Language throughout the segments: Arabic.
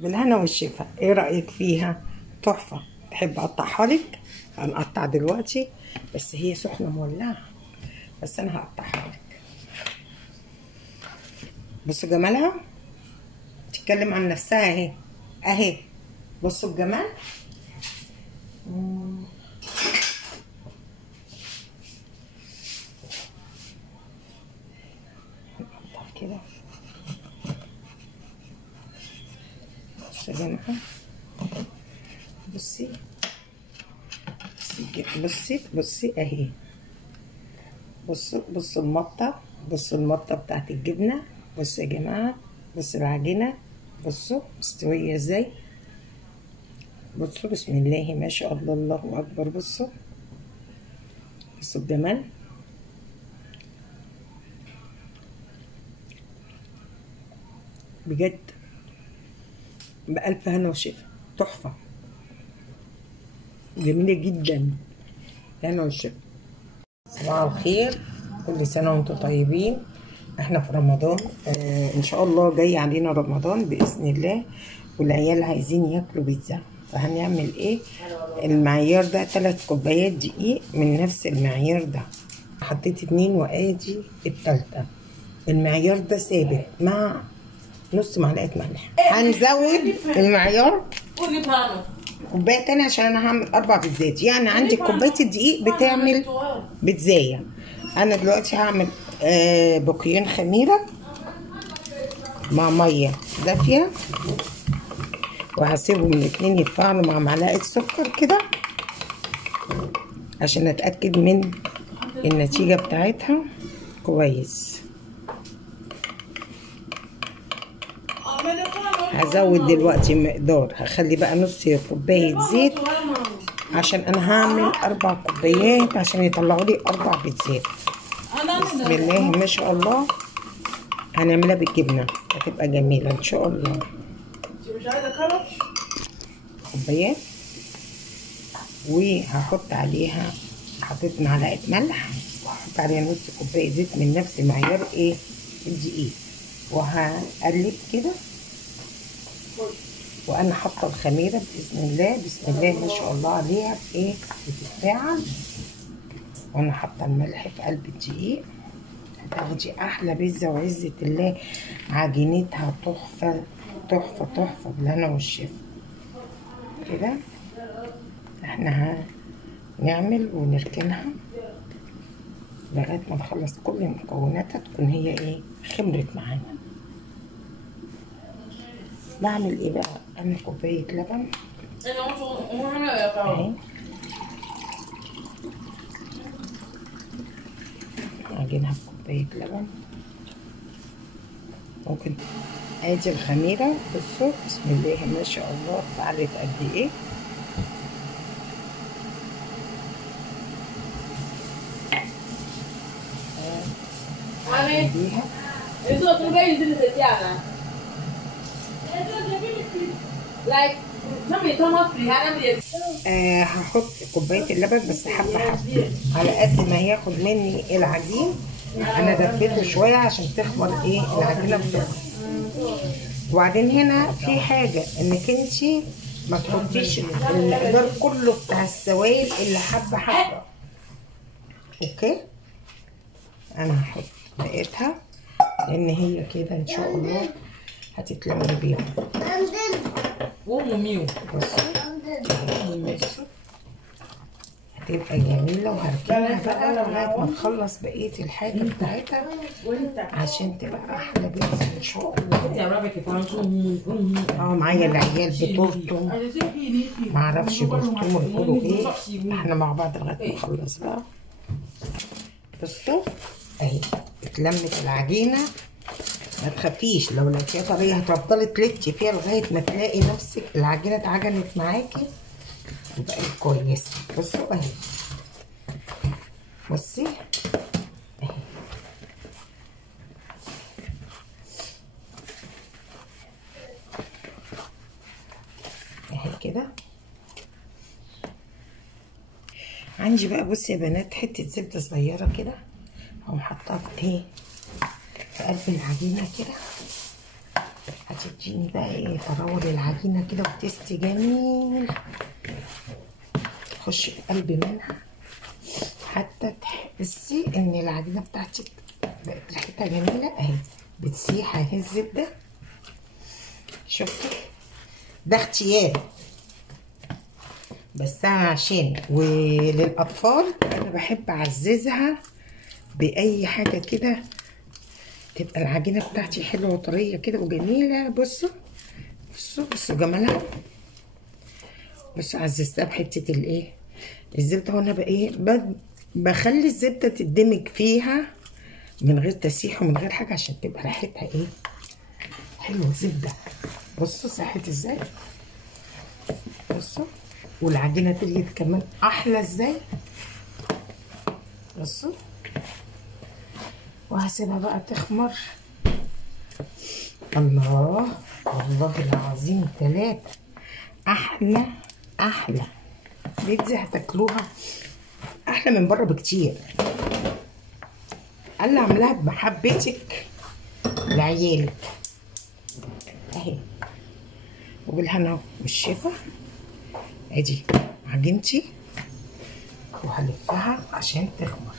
بالهنا والشفا. ايه رأيك فيها؟ تحفة. تحب اقطعها لك؟ هنقطع دلوقتي بس هي سخنة مولعة، بس انا هقطعها لك. بصوا جمالها، تتكلم عن نفسها اهي اهي. بصوا الجمال. نقطع كده. بصوا يا جماعة، بصي بصي بصي اهي. بصوا المطة، بصوا المطة بتاعت الجبنة. بصوا يا جماعة، بصوا العجينة، بصوا مستوية ازاي. بصوا بسم الله ما شاء الله، الله اكبر. بصوا الجمال. بجد بألف هنا وشفا. تحفة جميلة جدا. هنا وشفا. صباح الخير، كل سنة وانتم طيبين. احنا في رمضان، ان شاء الله جاي علينا رمضان بإذن الله، والعيال عايزين ياكلوا بيتزا. فهنعمل ايه؟ المعيار ده 3 كوبايات دقيق من نفس المعيار ده. حطيت 2 وادي التالتة. المعيار ده ثابت مع نص معلقة ملح. هنزود المعيار كوباية تانية عشان انا هعمل 4 بيتزات، يعني عندي كوباية الدقيق بتعمل بيتزاية. انا دلوقتي هعمل بقيين خميرة مع مية دافية، وهسيبهم الاتنين يتفاعلوا مع معلقة سكر كده عشان اتأكد من النتيجة بتاعتها كويس. هزود دلوقتي مقدار، هخلي بقى نص كوباية زيت عشان انا هعمل 4 كوبايات عشان يطلعوا لي 4 بيتزات. بسم الله ما شاء الله. هنعملها بالجبنة، هتبقى جميلة ان شاء الله. كوبايات، وهحط عليها، حطيت معلقة ملح، وهحط عليها نص كوباية زيت من نفس معيار ايه الدقيق، وهقلب كده. وانا حاطه الخميره باذن الله، بسم الله ما شاء الله عليها ايه بتتفاعل. وانا حاطه الملح في قلب الدقيق. هتاخدي احلى بيتزا وعزه الله. عجينتها تحفه تحفه تحفه بالهنا والشفا. كده احنا هنعمل ونركنها لغايه ما نخلص كل مكوناتها، تكون هي ايه خمرت معانا. بعمل ايه بقى؟ انا كوبايه لبن اهي، اعجنها بكوبايه لبن. ممكن ادي الخميره. بصوا بسم الله ما شاء الله اتفعلت قد ايه. بيها هحط كوبايه اللبن بس حبه حبه على قد ما هياخد مني العجين. انا دبيته شويه عشان تخمر ايه العجينه بسرعه. وبعدين هنا في حاجه، انك انتي ما تحطيش المقدار كله بتاع السوائل اللي حبه حبه. اوكي، انا هحط بقيتها لان هي كده ان شاء الله هتتلم بيهم. بصوا هتبقى جميلة، وهركنها بقى لغاية ما نخلص بقية الحاجة بتاعتها عشان تبقى أحلى بيتزا إن شاء الله. معايا العيال بتورتم، معرفش بورتم يقولوا إيه. احنا مع بعض لغاية ما نخلص بقى. بصوا أهي اتلمت العجينة. ما تخافيش، لو لقيتيها طريه هتفضلي تلفي فيها لغايه ما تلاقي نفسك العجينه اتعجنت معاكي وبقت كويسه. بصوا اهي، بصي اهي اهي كده. عندي بقى بصي يا بنات حته زبده صغيره كده، هقوم حاطاها في ايه في قلب العجينه كده. تديني بقى ايه فراولة العجينة كده وتيست جميل تخش في قلب منها، حتى تحسي ان العجينة بتاعتك بقت ريحتها جميلة اهي، بتسيح اهي الزبدة. شفتي؟ ده اختياري بس انا عشان وللاطفال انا بحب اعززها باي حاجة كده تبقى العجينة بتاعتي حلوة وطرية كده وجميلة. بصوا بصوا بصوا جمالها. بصوا عززتها بحتة الايه الزبدة، وانا بقى ايه بخلي الزبدة تندمج فيها من غير تسيح ومن غير حاجة عشان تبقى ريحتها ايه حلوة زبدة. بصوا ساحت ازاي، بصوا والعجينة طلعت كمان احلى ازاي. بصوا وهسيبها بقى تخمر. الله والله العظيم ثلاثة احلى بيتزا هتاكلوها احلى من بره بكتير. اللي عاملاها بمحبتك لعيالك اهي وبالهنا والشفا. ادي عجينتي وهلفها عشان تخمر.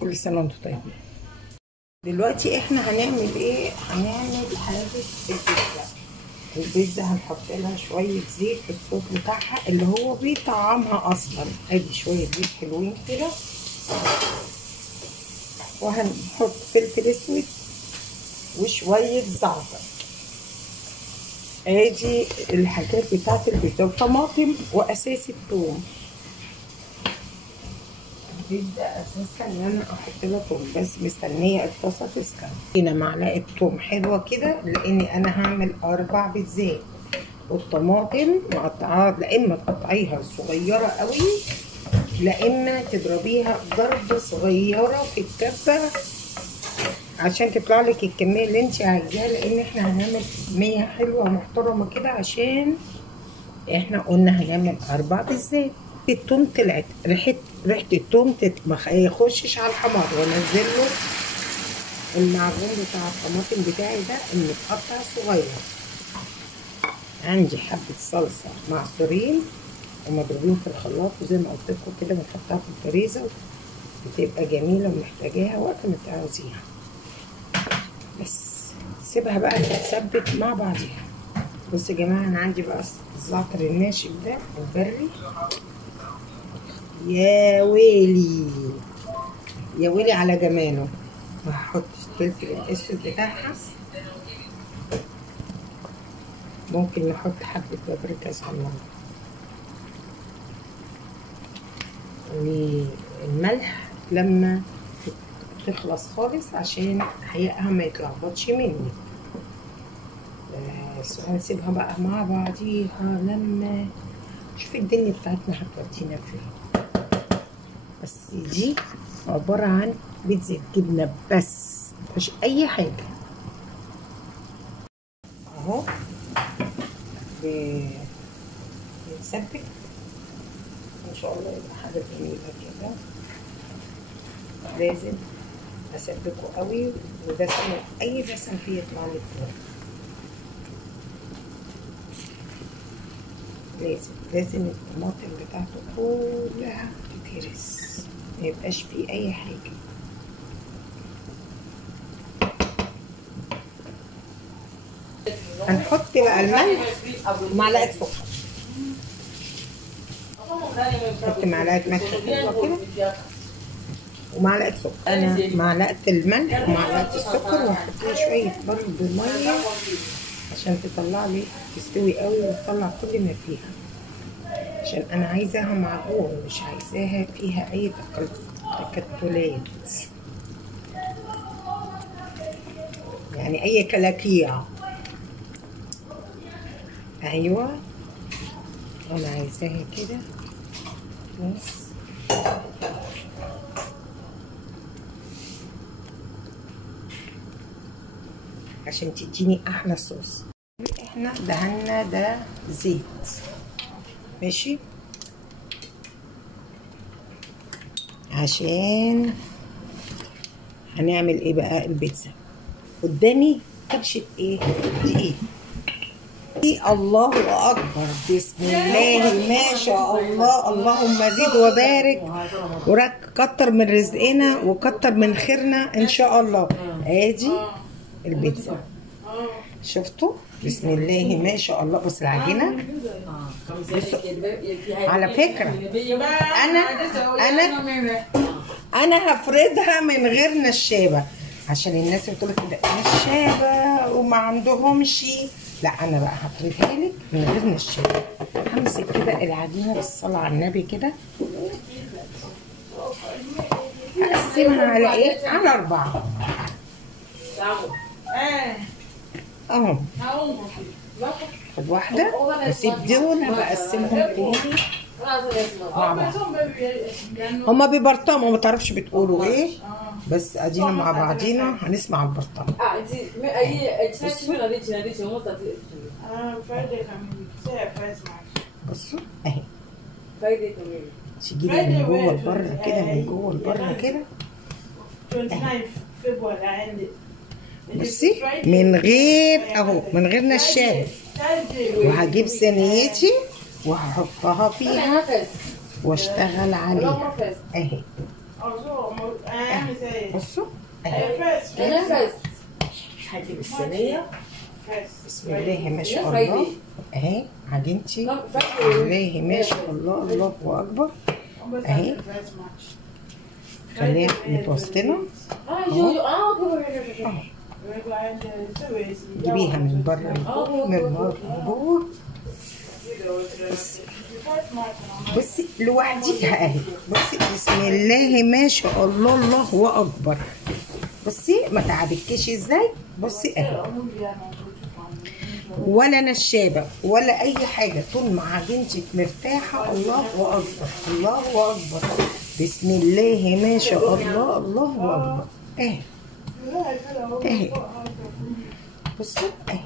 كل سنه وانتم طيبين. دلوقتي احنا هنعمل ايه؟ هنعمل حاجه البيتزا. البيتزا هنحط لها شويه زيت في الصوص بتاعها اللي هو بيطعمها اصلا. ادي شويه زيت حلوين كده، وهنحط فلفل اسود وشويه زعتر. ادي الحاجات بتاعت البيتزا وطماطم واساسي الثوم. البيتزا اساسا ان انا احط لها ثوم، بس مستنيه الطاسه تسخن. هنا معلقه ثوم حلوه كده لاني انا هعمل 4 بيتزات. والطماطم مقطعات، لا اما تقطعيها صغيره قوي لا اما تضربيها ضربه صغيره في الكبه عشان تطلع لك الكميه اللي انت عايزاها، لان احنا هنعمل كميه حلوه محترمه كده عشان احنا قلنا هنعمل 4 بالذات. التوم طلعت ريحه التوم ما يخشش على الحمار، وانزل له المعجون بتاع الطماطم بتاعي ده المتقطع صغير. عندي حبه صلصه معصورين ومضروبين في الخلاط، وزي ما قلت لكم كده بنحطها في الفريزر بتبقى جميله ومحتاجاها وقت ما تعوزيها. بس سيبها بقى تتثبت مع بعضيها. بصوا يا جماعه انا عندي بقى الزعتر الناشف ده البري. يا ويلي يا ويلي على جماله. وهحط الفلفل الاسود بتاعها، ممكن نحط حبه بابريكا صغيره والملح لما تخلص خالص عشان حقيقها ما يتلخبطش مني. بس هنسيبها بقى مع بعضيها لما شوف الدنيا بتاعتنا هتودينا فين. بس دي عبارة عن بيتزا جبنة بس مفيش أي حاجة. أهو بنسبك إن شاء الله يبقى حاجة جميلة كده. لازم أسبكه قوي ودسم، أي دسم فيه يطلع لي فوق. لازم الطماطم بتاعته كلها تتهرس، ميبقاش فيه اي حاجه. هنحط بقى الملح ومعلقه سكر. نحط معلقه ملح حلوه كده ومعلقه سكر. انا معلقه الملح ومعلقه السكر، وهحط لها شويه برضه ميه عشان تطلع لي تستوي قوي وتطلع كل ما فيها، عشان انا عايزاها معجون مش عايزاها فيها اي تكتلات، يعني اي كلاكيع. ايوه انا عايزاها كده بس. عشان تديني احلى صوص. احنا دهنا ده زيت ماشي، عشان هنعمل ايه بقى؟ البيتزا قدامي كبشه ايه دي؟ الله اكبر، بسم الله ما شاء الله، اللهم زد وبارك وكتر من رزقنا وكتر من خيرنا ان شاء الله. ادي البيتزا، شفتوا؟ بسم الله ما شاء الله. بص العجينه، بصوا على فكره انا هفردها من غير نشابه، عشان الناس بتقول كده نشابه وما عندهمش. لا انا بقى هفردها لك من غير نشابه. همسك كده العجينه بالصلاه على النبي كده، هقسمها على ايه؟ على 4 اهو. خد واحده واسيب دول بقسمهم تاني مع بعض. هما بيبرطموا، ما تعرفش بتقولوا ايه، بس ادينا مع بعضينا هنسمع البرطمه. بصوا اهي، تجيبي من جوه لبره كده، من جوه لبره كده. بصي من غير اهو، من غير نشابه. وهجيب صينيتي وهحطها فيها واشتغل عليها اهي. بسوا اهي، هجيب الصينيه. بسم الله ما شاء الله اهي عجينتي، بسم الله ما شاء الله، الله اكبر اهي. خليها متوسطنه اهو. جيبيها من بره لجوه، من بره لجوه. بصي لوحديها اهي. بصي بسم الله ما شاء الله، الله اكبر. بصي ما تعبكيش ازاي. بصي اهي، ولا نشابه ولا اي حاجه، طول ما عجينتك مرتاحه. الله اكبر، الله اكبر، بسم الله ما شاء الله، الله اكبر اهي اهي. بصوا اهي،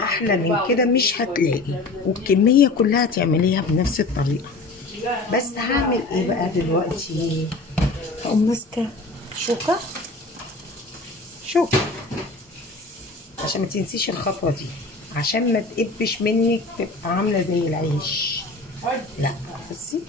احلى من كده مش هتلاقي، والكميه كلها تعمليها بنفس الطريقه. بس هعمل ايه بقى دلوقتي؟ هقوم ماسكه شوكه عشان ما تنسيش الخطوه دي، عشان ما تقبش منك تبقى عامله زي العيش. لا بصي،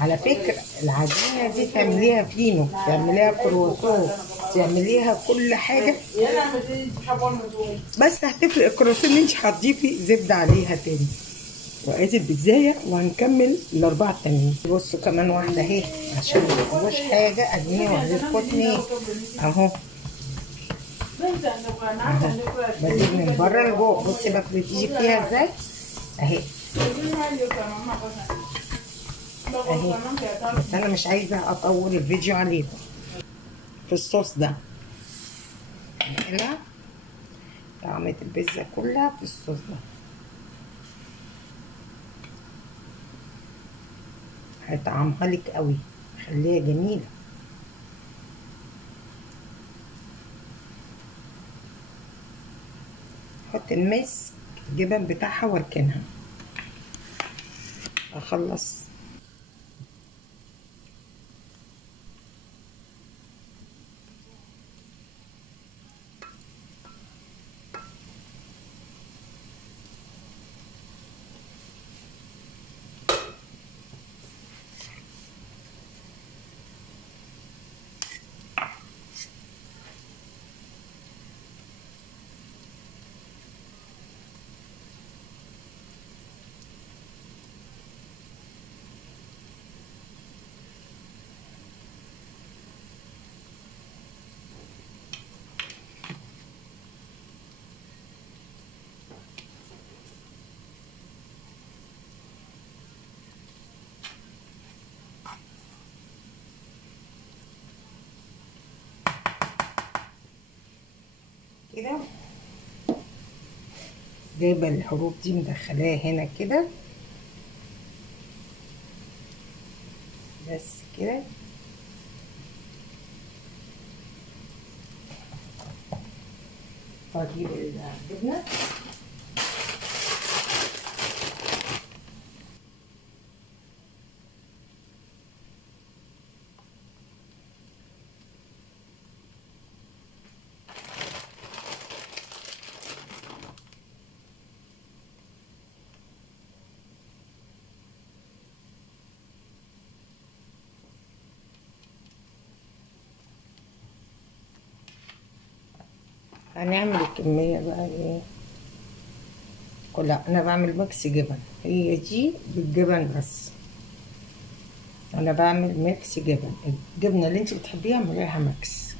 على فكره العجينه دي تعمليها فينو، تعمليها كرواسون، تعمليها كل حاجه، بس هتفرق الكرواسون ان انت هتضيفي زبده عليها تاني. وادي البيتزايه، وهنكمل ال4 التانيين. بصوا كمان واحده اهي عشان ما تبقوش حاجه. اديني وريتكم اهو، بجيب من بره لجوه. بصي بفرد ايدي فيها ازاي اهي اهي. بس انا مش عايزه اطول الفيديو عليكم. في الصوص ده هنا طعمة البيتزا كلها في الصوص ده، هيطعمها لك قوي، خليها جميله. احط الماس الجبن بتاعها واركنها. اخلص كده، جايبه الحروف دي مدخلاها هنا كده، بس كده. واجيب الجبنه هنعمل الكمية بقى ايه كلها. انا بعمل ميكس جبن، هي دي بالجبن بس. انا بعمل ميكس جبن، الجبنة اللي انت بتحبيها اعمليها ميكس.